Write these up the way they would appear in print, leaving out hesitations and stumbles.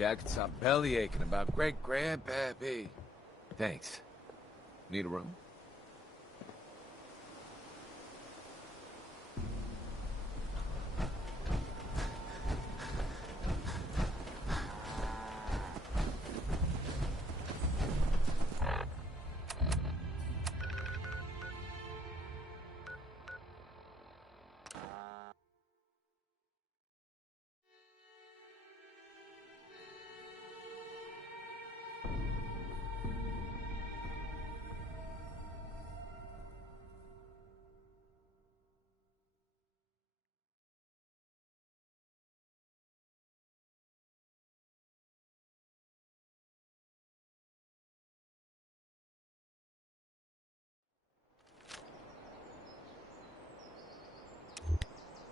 Dad could stop belly aching about great-grandpappy. Thanks. Need a room?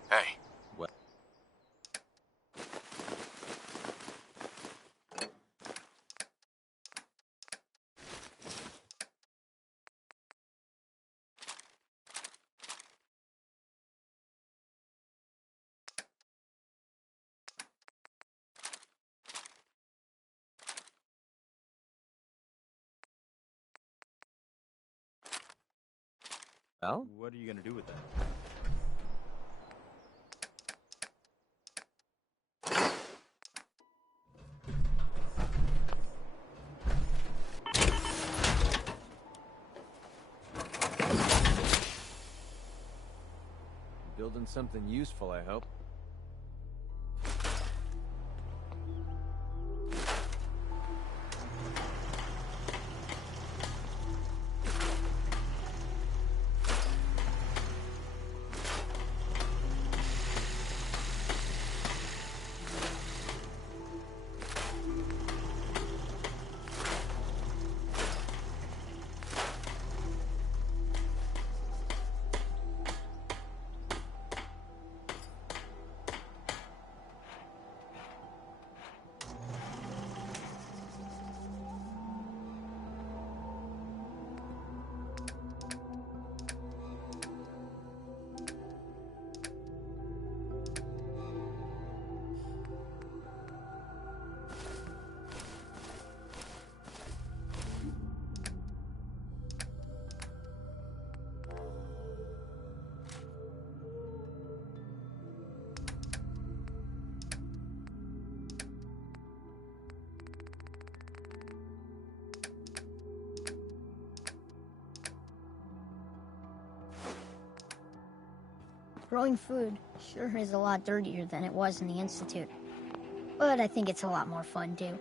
Hey. What? Well? What are you gonna do with that? Building something useful, I hope. Growing food sure is a lot dirtier than it was in the Institute. But I think it's a lot more fun, too.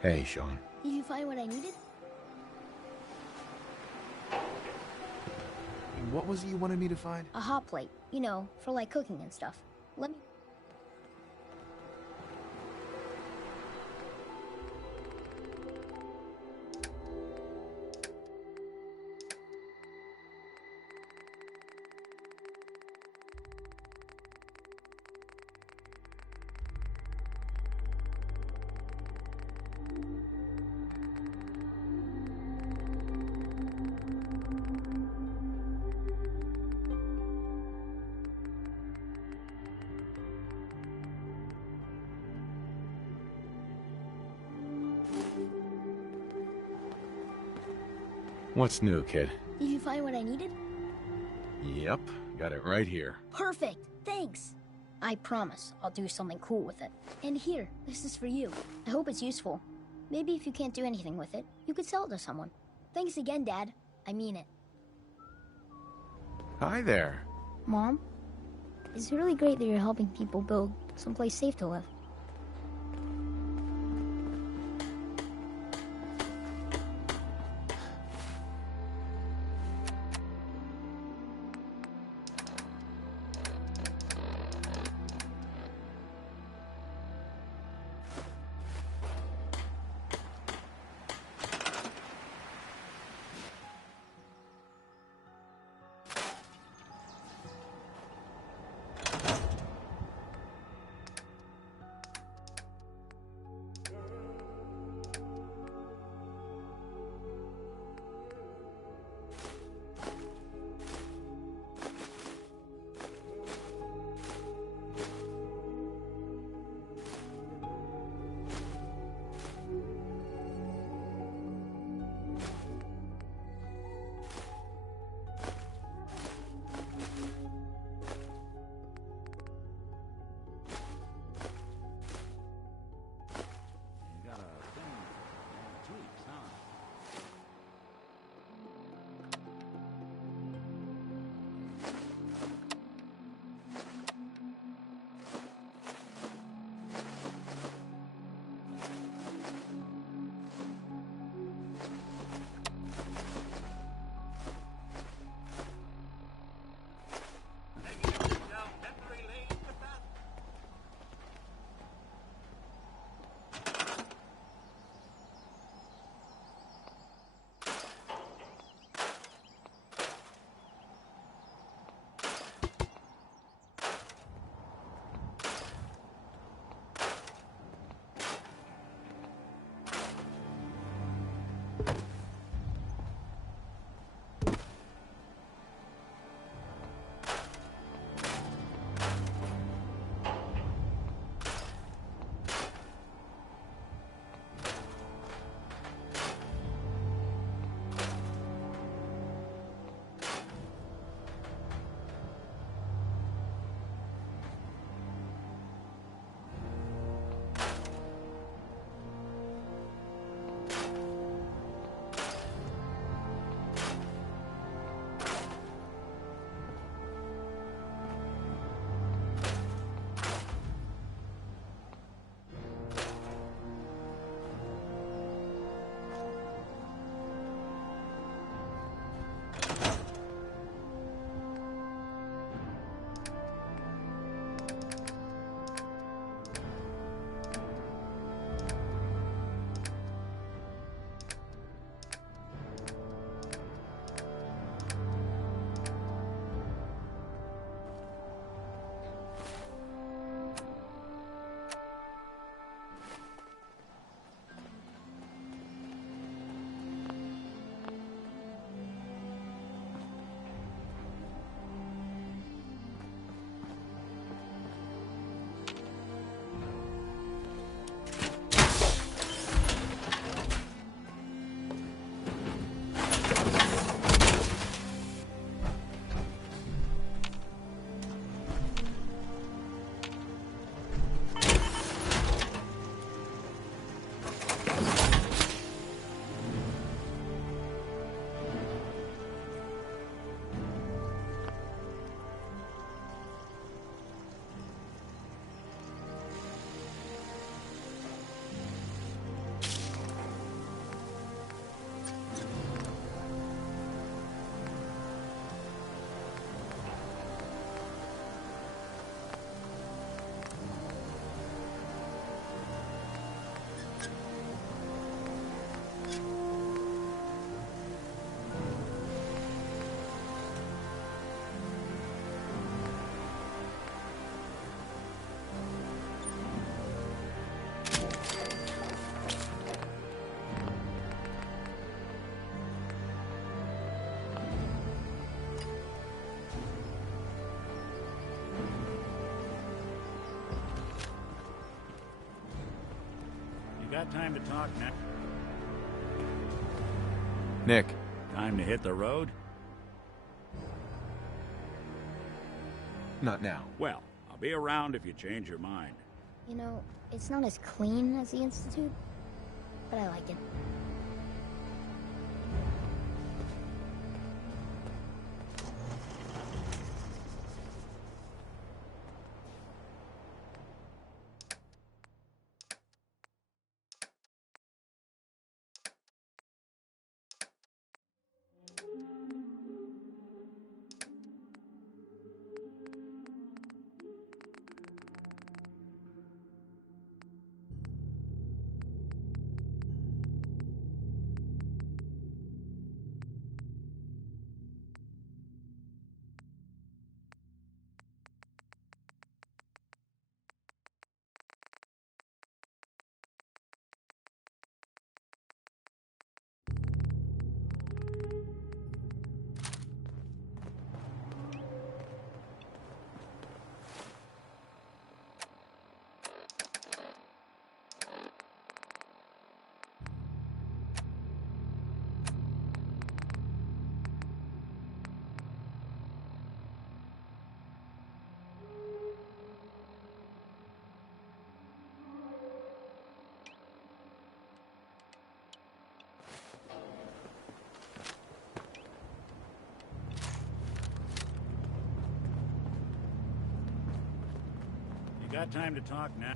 Hey, Sean. Did you find what I needed? What was it you wanted me to find? A hot plate. You know, for like cooking and stuff. Let me... What's new, kid? Did you find what I needed? Yep, got it right here. Perfect! Thanks! I promise I'll do something cool with it. And here, this is for you. I hope it's useful. Maybe if you can't do anything with it, you could sell it to someone. Thanks again, Dad. I mean it. Hi there. Mom, it's really great that you're helping people build someplace safe to live. got time to talk now? Nick. Time to hit the road? Not now. Well, I'll be around if you change your mind. You know, it's not as clean as the Institute, but I like it. You got time to talk now?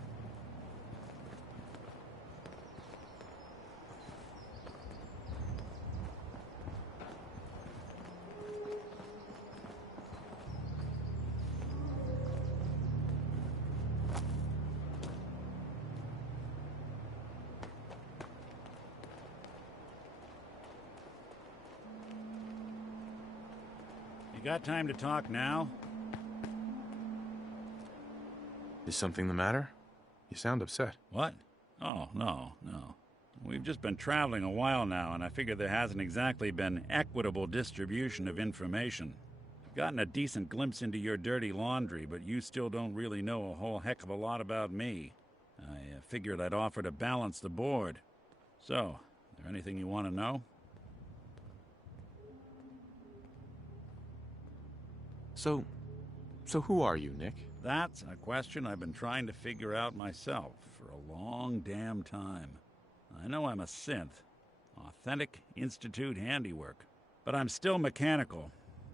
You got time to talk now? Is something the matter? You sound upset. What? Oh, no. We've just been traveling a while now, and I figure there hasn't exactly been equitable distribution of information. I've gotten a decent glimpse into your dirty laundry, but you still don't really know a whole heck of a lot about me. I figured I'd offer to balance the board. So, is there anything you want to know? So who are you, Nick? That's a question I've been trying to figure out myself for a long damn time. I know I'm a synth, authentic Institute handiwork, but I'm still mechanical,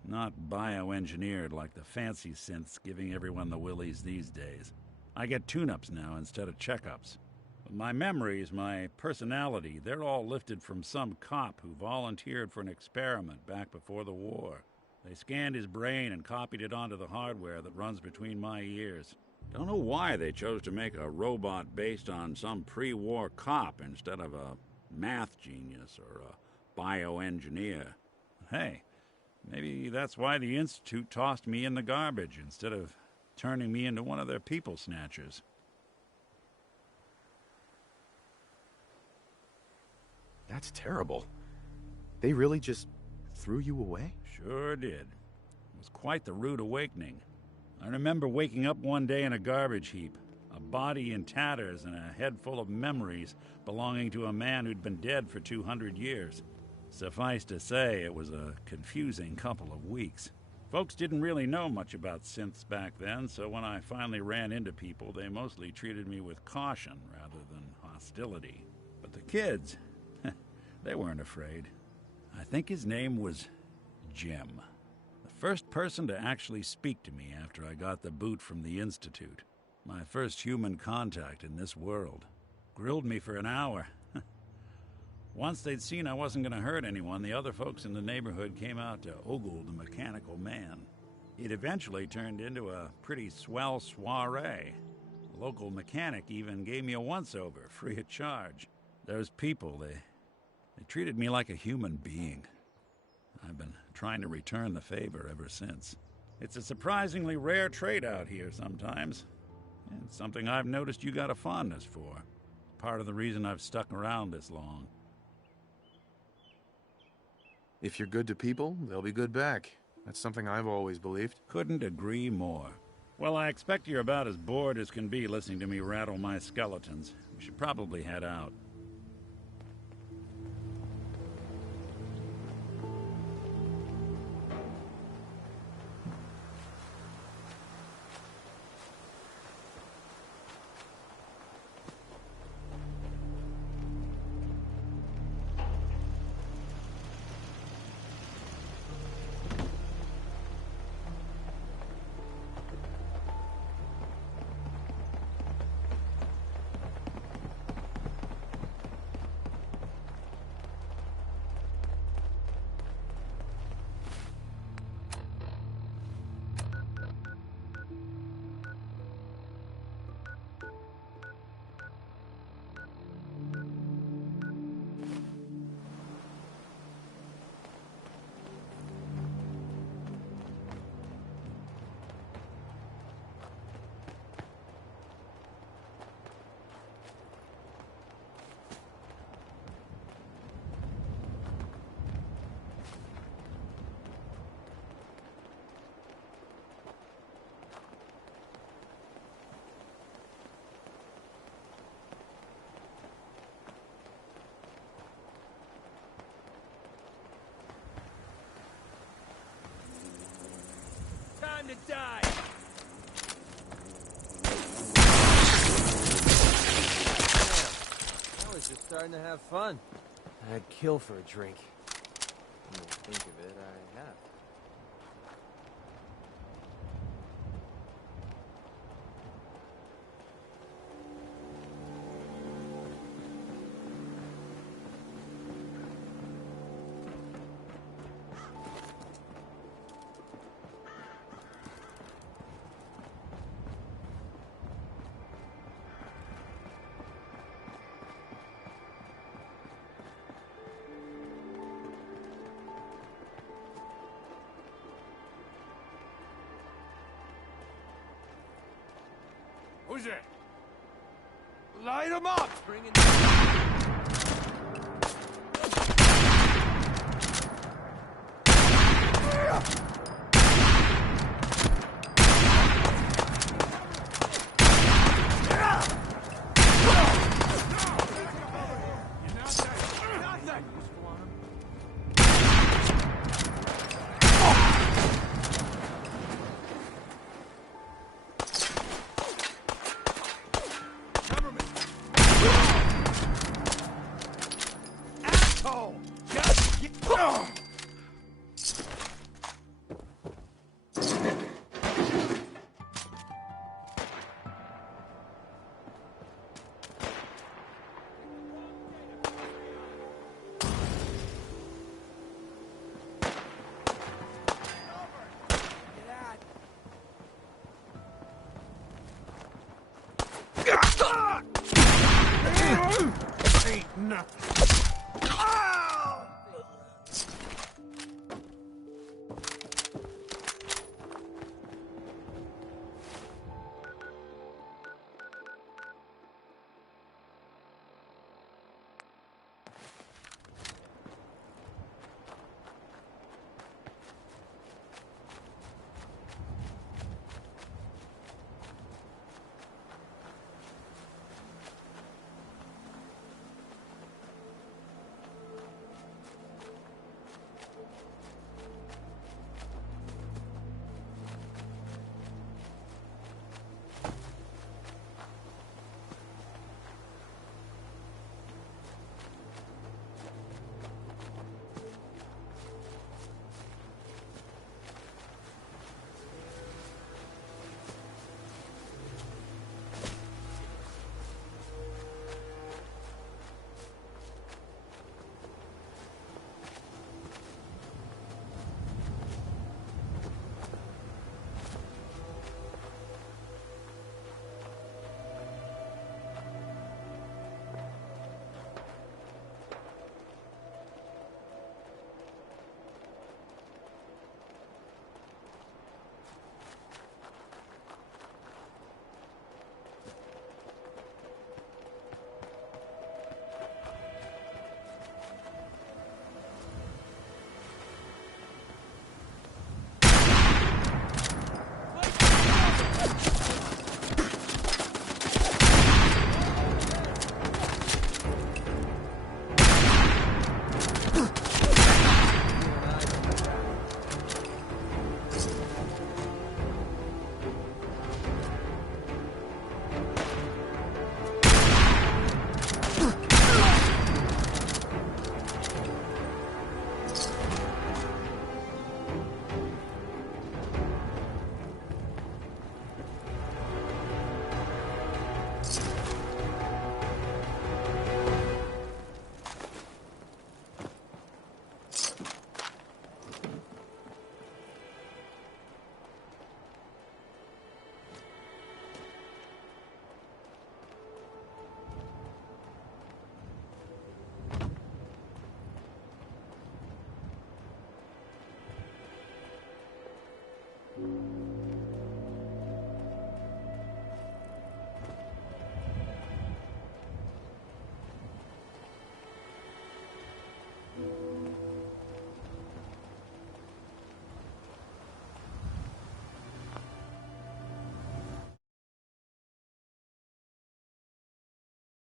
not bioengineered like the fancy synths giving everyone the willies these days. I get tune-ups now instead of checkups. But my memories, my personality, they're all lifted from some cop who volunteered for an experiment back before the war. They scanned his brain and copied it onto the hardware that runs between my ears. Don't know why they chose to make a robot based on some pre-war cop instead of a math genius or a bioengineer. Hey, maybe that's why the Institute tossed me in the garbage instead of turning me into one of their people snatchers. That's terrible. They really just threw you away? Sure did. It was quite the rude awakening. I remember waking up one day in a garbage heap, a body in tatters and a head full of memories belonging to a man who'd been dead for 200 years. Suffice to say, it was a confusing couple of weeks. Folks didn't really know much about synths back then, so when I finally ran into people, they mostly treated me with caution rather than hostility. But the kids, they weren't afraid. I think his name was Jim. The first person to actually speak to me after I got the boot from the Institute. My first human contact in this world. Grilled me for an hour. Once they'd seen I wasn't going to hurt anyone, the other folks in the neighborhood came out to ogle the mechanical man. It eventually turned into a pretty swell soiree. The local mechanic even gave me a once-over, free of charge. Those people, they treated me like a human being. I've been trying to return the favor ever since. It's a surprisingly rare trait out here sometimes. And something I've noticed you got a fondness for. Part of the reason I've stuck around this long. If you're good to people, they'll be good back. That's something I've always believed. Couldn't agree more. Well, I expect you're about as bored as can be listening to me rattle my skeletons. We should probably head out. time to die! Damn. I was just starting to have fun. I'd kill for a drink. When you think of it, I have. Who's that? Light him up! Bring it.